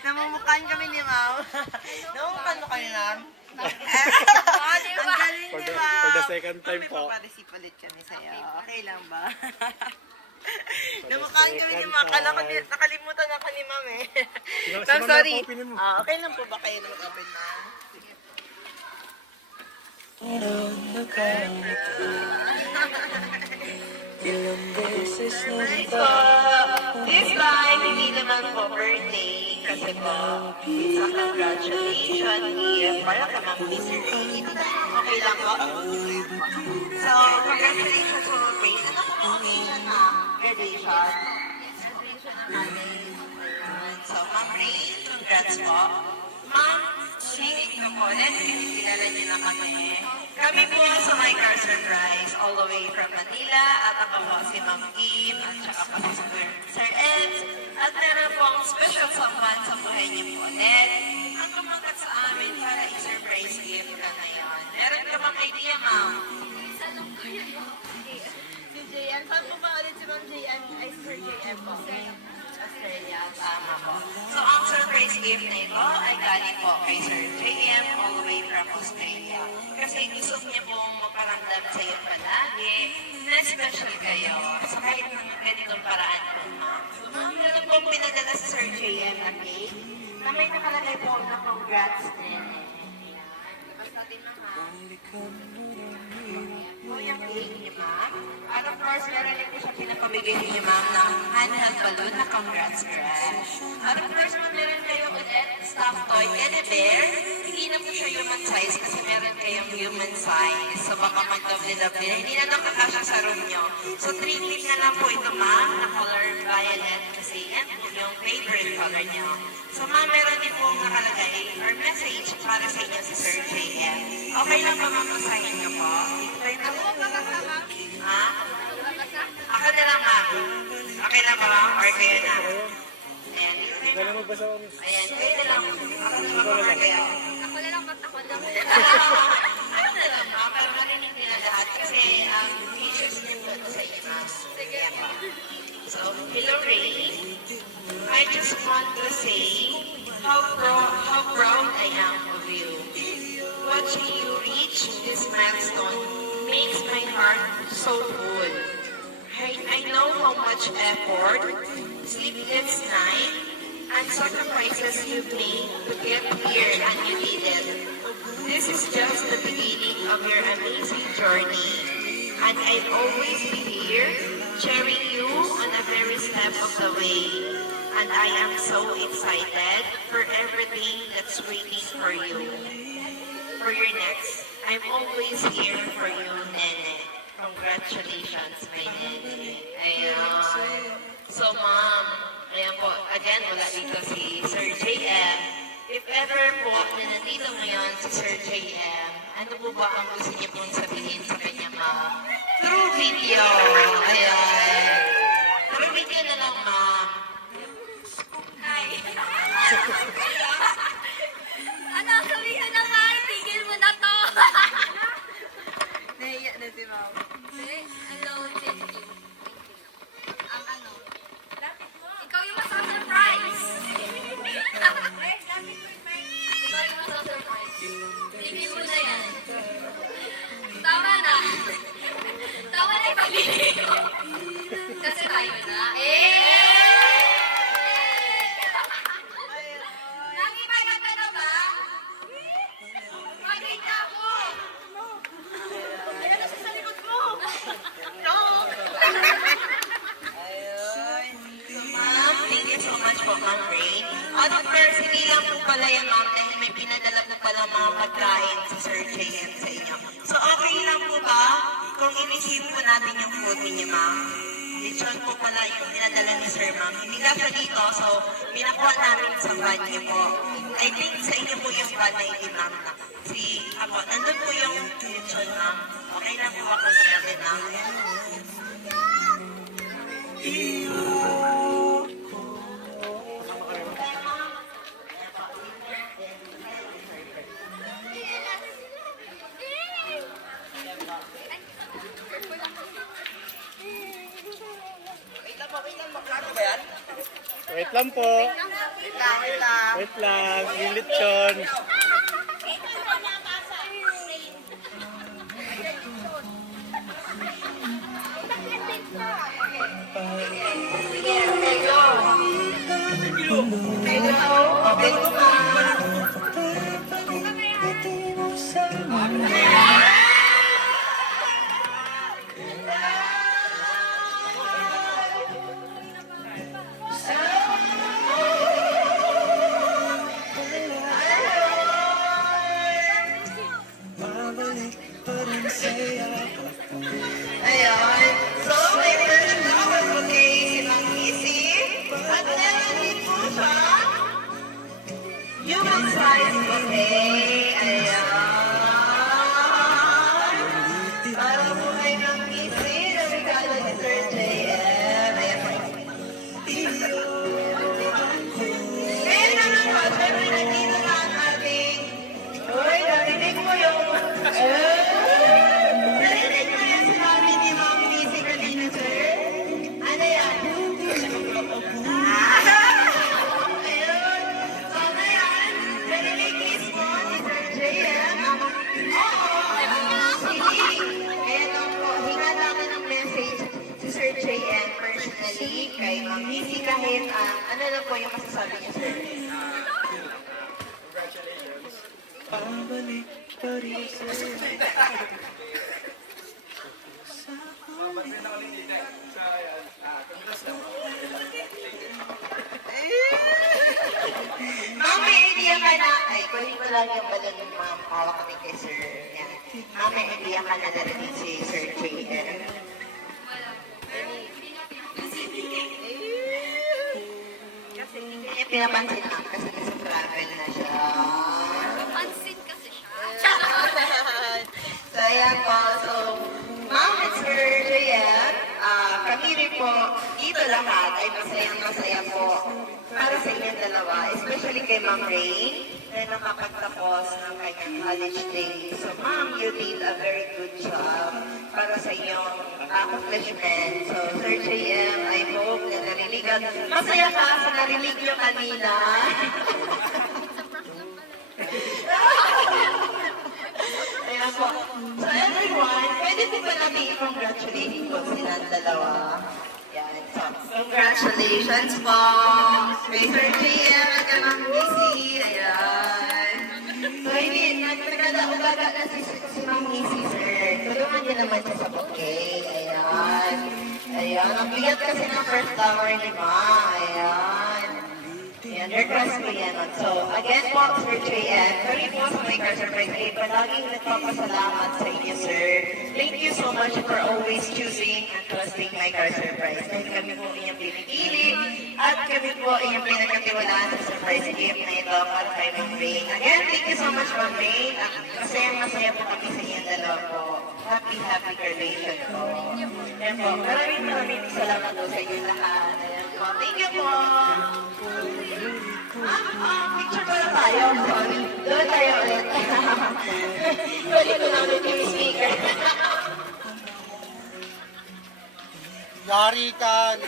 Namumukhaan kami ni Ma'am. Namumukhaan mo kami, Ma'am? Ang galing ni Ma'am. For the second time Ma'am, po. may papareceive ulit kami sa'yo. Okay lang ba? Namukhaan kami ni Ma'am. Nakalimutan ako ni Ma'am eh. Ma'am, sorry. Okay lang po ba kayo na mag-open, Ma'am? Ilang beses na Nice po. This time, hindi naman po birthday. Kasi po, it's a congratulations gift para kay Ma'am Mr. Okay lang po? So, congratulations po, Grace. Ano po ang occasion, Ma'am? Graduation? So, Ma'am Grace, congrats po. Ma'am, thank you po ulit kasi kilala niyo na kami. Kami po sa My Car Surprise all the way from Manila at ako po si Ma'am Kim at saka po si Sir Ed at meron pong special someone sa buhay niyo po ulit ang kumakat sa amin para i-surprise gift ka ngayon. Meron ka bang idea, Ma'am? Si JM. Saan po ba ulit si Ma'am JM? Ay, Sir JM po. Australia, tama po. So, ang surprise gift na ito ay galing po kay Sir JM all the way from Australia. Kasi gusto niya pong maparamdam sa iyo palagi na special kayo sa kahit ng ganitong paraan po, Ma'am. So, Ma'am, meron pong pinadala sa Sir JM na cake na may nakalagay po na congrats din. Basta din na, Ma'am. Po yung cake ni Ma'am. At of course, meron din po siya pinapamigay ni Ma'am ng handheld balloon na congrats dress. At of course, meron kayo ulit stuffed toy teddy bear. Hindi na po siya human size kasi meron kayong human size. So baka mag-double-double. Hindi na daw kakasya sa room nyo. So 3-tip na lang po ito, Ma'am, na color violet kasi yan po yung favorite color nyo. So Ma'am, meron din po nakalagay or message para sa inyo si Sir JM. Okay lang ba, Ma'am, masahin nyo po? Try na po. Ha? Ako na lang, Ma'am. Okay lang ba, Ma'am? Or kayo na? Ayan. Ikaw na magbasa ko. Ayan. Kayo na lang. Ako na lang, Ma'am, or kayo? Ako na lang, ako lang. Ano na lang, Ma'am? Pero marinig nila lahat kasi ang features niyo po ito sa inyo, Ma'am. Sige po. So, hello, Ray. I just want to say how proud I am of you. Watching you reach this milestone makes my heart so full. I know how much effort, sleepless night, and sacrifices you've made to get here and you did it. This is just the beginning of your amazing journey. And I'll always be here, cheering you on every step of the way. And I am so excited for everything that's waiting for you. For your next, I'm always here for you, Nene. Congratulations, my Nene. Ayan. So, Ma'am, ayan po, again, wala dito si Sir JM. If ever po na nandito ngayon si Sir JM, ano po ba ang gusto niyo pong sabihin sa kanya, Ma'am? Through video. Ayan. Through video na lang, Ma'am. Hi. Ano, sabihin na nga, tigil mo na to. Nahiya na si Ma'am. Hello, thank you. Ang ano, ikaw yung masa-surprise. Ikaw yung masa-surprise. Tigil mo na yan. Tama na. Tama na yung pagiging ko. Kasi tayo na. Nakipagod ka na ba? Makita ko. Ayan na siya sa likod mo. No. Ayun. Ma'am, thank you so much po, Ma'am Ray. At of course, hindi lang po pala yan, Ma'am, dahil may pinadala po pala mga pagkain sa Sir JM sa inyo. So, okay lang po ba kung i-receive po natin yung food ninyo, Ma'am? Lechon po pala yung pinadala ni Sir, Ma'am. Hindi ka siya dito, so minakuha namin sa van niyo po. I think sa inyo po yung van na hindi, Ma'am. Nandun po yung lechon, Ma'am. Okay lang po ako sa natin, Ma'am. Wait lang po. Wait lang, yung lechon. Ngiti mo sa mabalik pa rin sa'yo. Ayan. So, may version na mag-okay si Mang Missy. At meron din po siya. Human size bouquet. Ayan. Para po kay Mang Missy, na regalo ni Sir JM. Ayan po. Ngayon naman po, syempre nandito na ang ating... Uy, narinig mo yung... Narinig mo yung sinabi ni Ma'am Missy kanina, sir? Ano yan? Ayun. So ngayon, narinig mismo ni Sir JM. Oo, sige. Kaya lang po, hinga namin ng message si Sir JM personally kay Ma'am Missy kahit ano lang po yung masasabi niya, sir. Pabalik pa rin sa'yo. Ma'am, may idea ka na. Ay, kunin ko lang yung balon ng ma'am. Hawak kami kay Sir. Yan. Ma'am, may idea ka na darating si Sir JM. Wala po. Hindi na pinapansin. Kasi hindi niya pinapansin ma'am kasi nasa travel na siya. Pansin kasi siya. So, ayan po. So, ma'am at Sir JM, kami rin po dito lahat ay masayang-masaya po para sa inyong dalawa, especially kay Ma'am Rain na nakapagtapos ng kanyang college days. So, ma'am, you did a very good job para sa inyong accomplishment. So, Sir JM, I hope na narinig at masaya ka sa narinig nyo kanina. Ayan po. So everyone, pwede po ba natin i-congratulate po silang dalawa? Yan. So, congratulations po kay Sir JM at kay Ma'am Missy. Ayan. So, hindi, nagkagada-ugaga na si Ma'am Missy, sir. Tulungan niyo naman siya sa bouquet. Ayan. Ayan. Ang bigat kasi ng first flower ni Ma. Ayan. Ayan, request ko yan. So, again po, Sir JM, kami po sa My Car Surprise ay palaging nagpapasalamat sa inyo, sir. Thank you so much for always choosing and trusting My Car Surprise. Dahil kami po inyong pinipili at kami po inyong pinagkatiwalaan sa surprise gift na ito para kay Ma'am Rain. Again, thank you so much, Ma'am Rain. At masayang-masaya po kami sa inyong dalawa po. Happy graduation po. Ayan po, maraming salamat po sa inyo lahat. Ayan po, thank you po. Picture pala tayo. Sorry. Doon tayo ulit. Balik ko namin yung speaker. Yari ka.